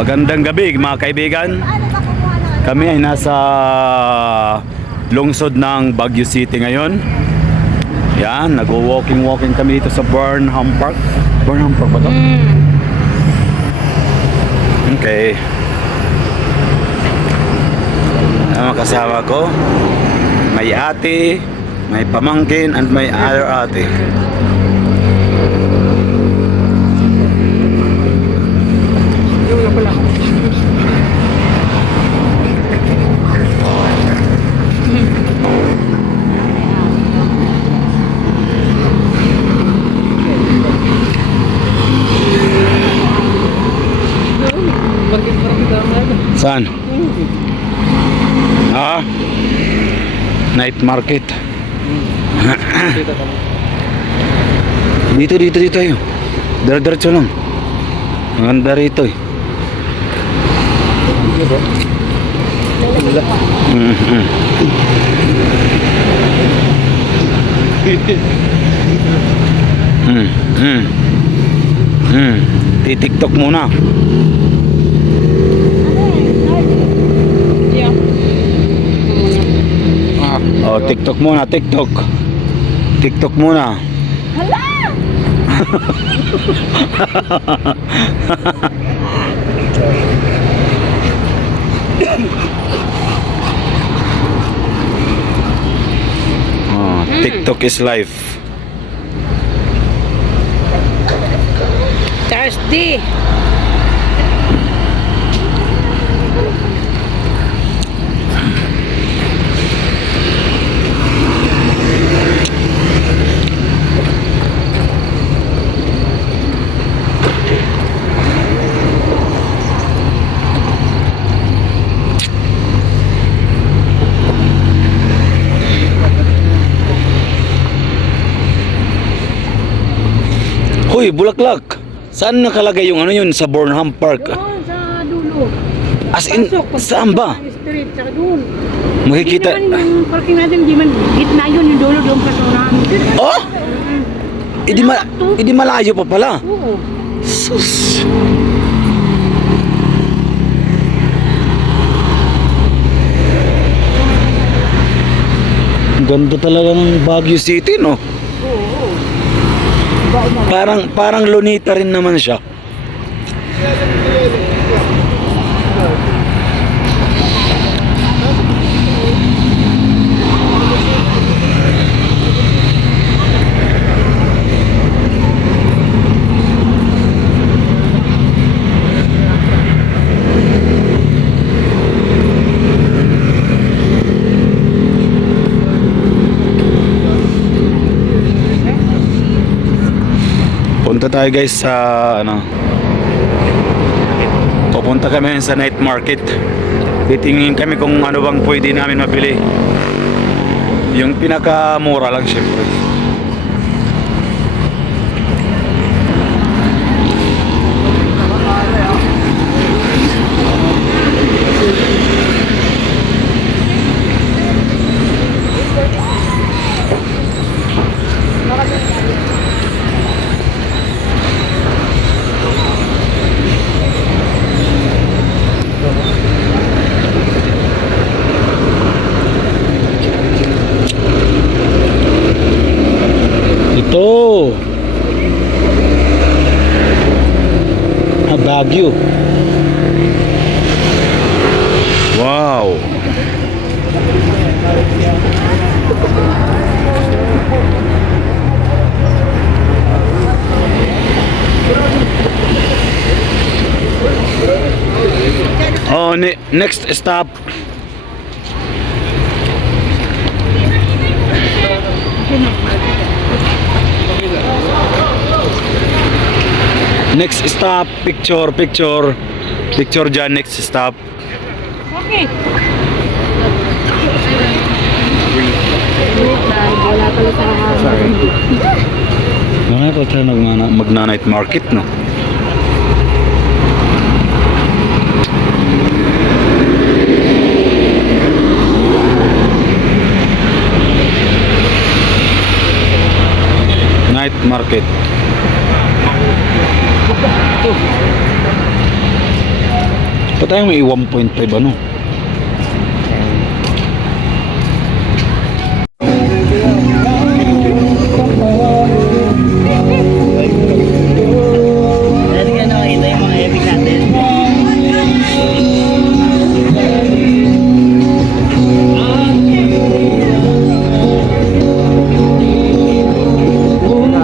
Magandang gabi mga kaibigan. Kami ay nasa lungsod ng Baguio City ngayon. Yan, nag-walking kami dito sa Burnham Park. Burnham Park ba to? Okay. Ang mga kasama ko, may ate, may pamangkin, and may other ate. Saan? Ah, night market. Dito tayo. Diretso lang. Maganda rito eh. Titiktok muna. Oh, TikTok muna, TikTok. TikTok muna. Hala! Oh, TikTok is life. Thursday. Hoy, Bulaklak. Saan nakalagay yung ano yun sa Burnham Park? Doon sa dulo. As in, saan ba? Street, saka doon. Makikita. Hindi naman yung parking natin, di man gitna yun, yung dulo doon pa sa namin. Oh? Hindi malayo pa pala. Oo. Sus. Ganda talaga ng Baguio City, no? Oo. Parang Lunita rin naman siya. Punta tayo guys sa ano. Pupunta kami sa night market. Titingin kami kung ano bang pwede namin mabili. Yung pinakamura lang syempre. Ito Baguio. Wow. Oh, next stop. Next stop, picture dyan, next stop. Okay. Wala pala sa Wala pa tayo magna-night market, no? Night market. Pa tayo may 1.5 ano? Dahil nga nakita yung mga epic natin.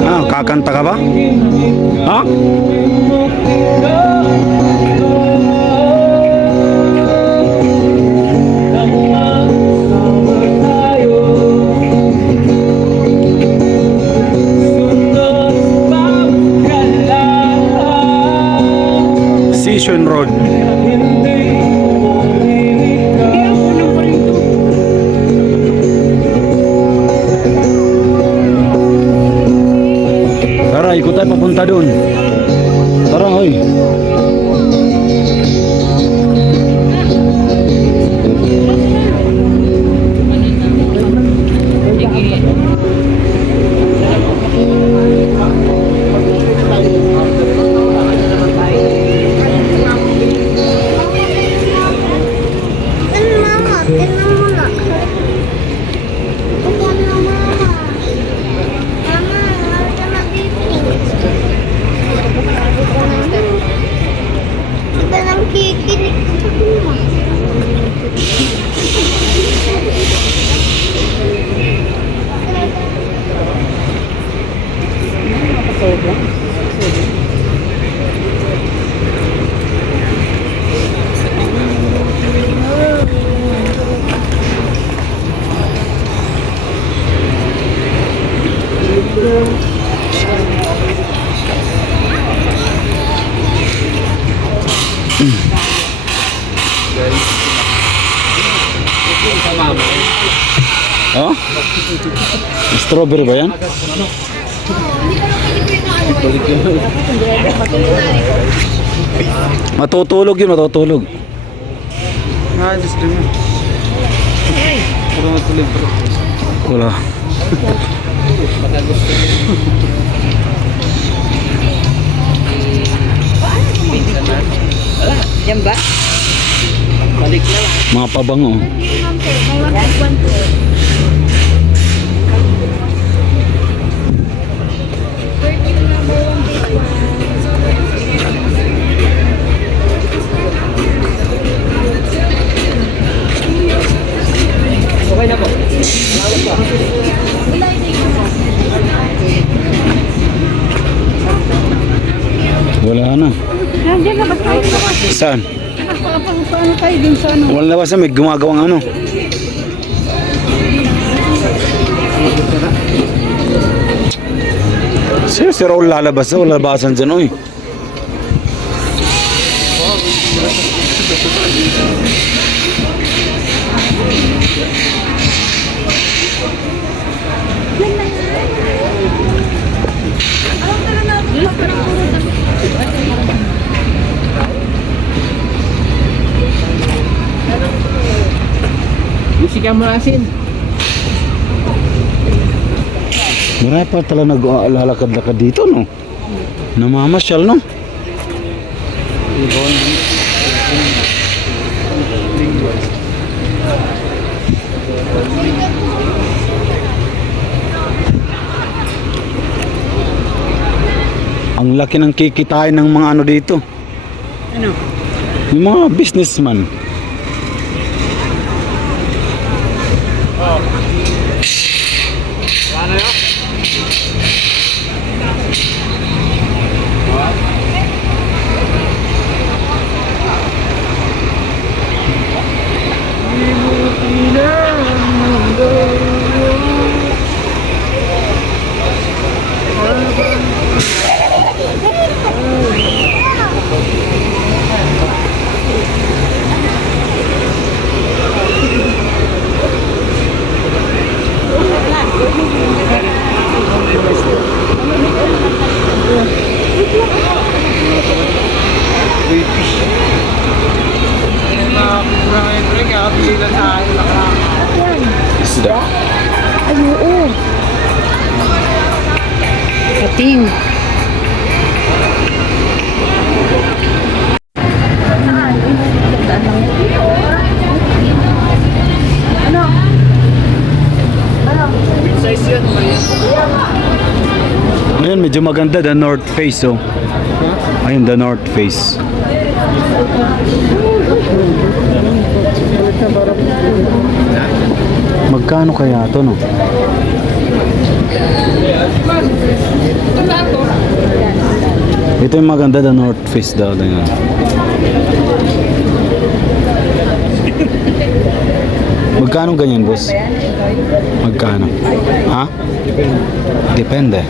Ah, kakanta ka ba? Ha? Station Road. Hindi ako nang pa rin to. Tara, ikot tayo papunta doon. Tara, hoy. Mama, tingnan mo na. Ito na, mama. Mama, wala ka na dito. Ito nang kikinig sa kuma. Oh? Strawberry ba yan? Matutulog yun, matutulog. Ah, just do it. Puro matulog. Wala. Yan ba? Balik na lang. Mga pabango. Okay na po. Wala na. Nandiyan na, ba't tayo naman? Saan? Paano tayo dun sa ano? Wala na ba sa may gumagawang ano? Si Raul lalabas na, wala labasan dyan, oy. Musika mo asin. Marami pa talaga naglalakad-lakad dito, no? Namamasyal, no? Ang laki ng kikitain ng mga ano dito. Ano? Yung mga businessman. Isda. Ay, oo. Kating. medyo maganda, the North Face, oh. Ayun, the North Face. Magkano kaya to, no? Ito yung maganda, the North Face daw. Magkano ganyan, boss? Magkano? Ha? Depende.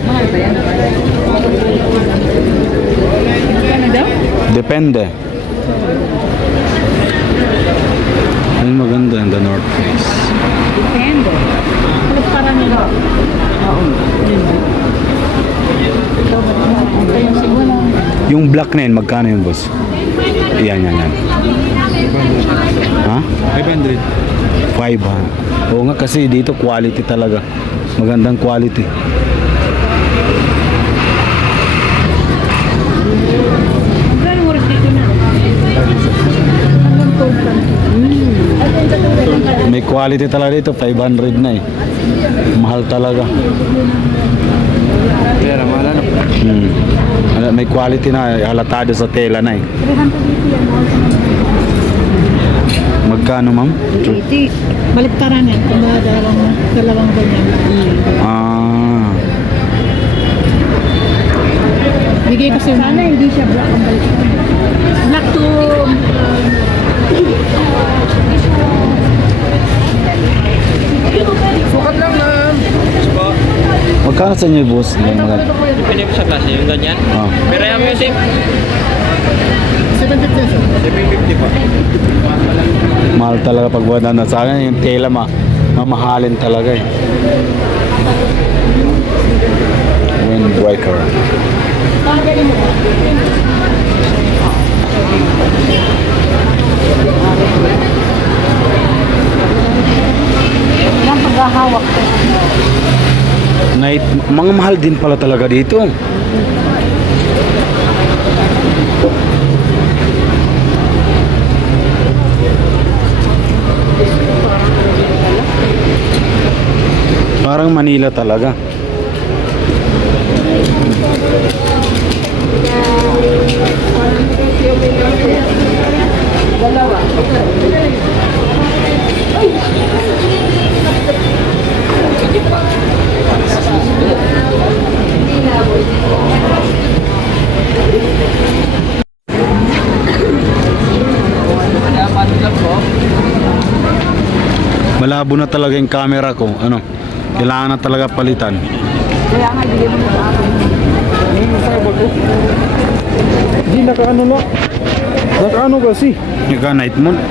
Ano daw? Depende. Ay, maganda yung the North Face. Depende. Ano para nila? Yung black na yun, magkano yun, boss? Yan. Ha? 500. 5 ha? Oo nga, kasi dito quality talaga. Magandang quality. Magkano oras dito na? Hanggang 12 May quality talaga dito, 500 na eh. Mahal talaga. Pera, mahal na. May quality na, halatado sa tela na eh. 300 dito yan. Magkano, ma'am? 80. Baliktaran yan. Kung ba dalawang ganyan. Ah, Bigay ko sa'yo. Sana hindi siya black ang baliktaran. Black to... Sukat lang, ma'am. magkano sa inyo, boss? Yung maganda. Pwede po sa klase yung ganyan. Ah. Pero yung music. 750 pesos. 750 pa. Mahal talaga pag wala na sa akin. Yung tela mamahalin talaga eh. Windbreaker. Yan paghahawak ko. Night, mga mahal din pala talaga dito. Parang Manila talaga. Malabo na talaga yung camera ko. Ano? Kailangan na talaga palitan. Kaya nga, bigay mo na sa akin. Hindi, nakaano lang. Nakaano kasi. Yung ka night mode.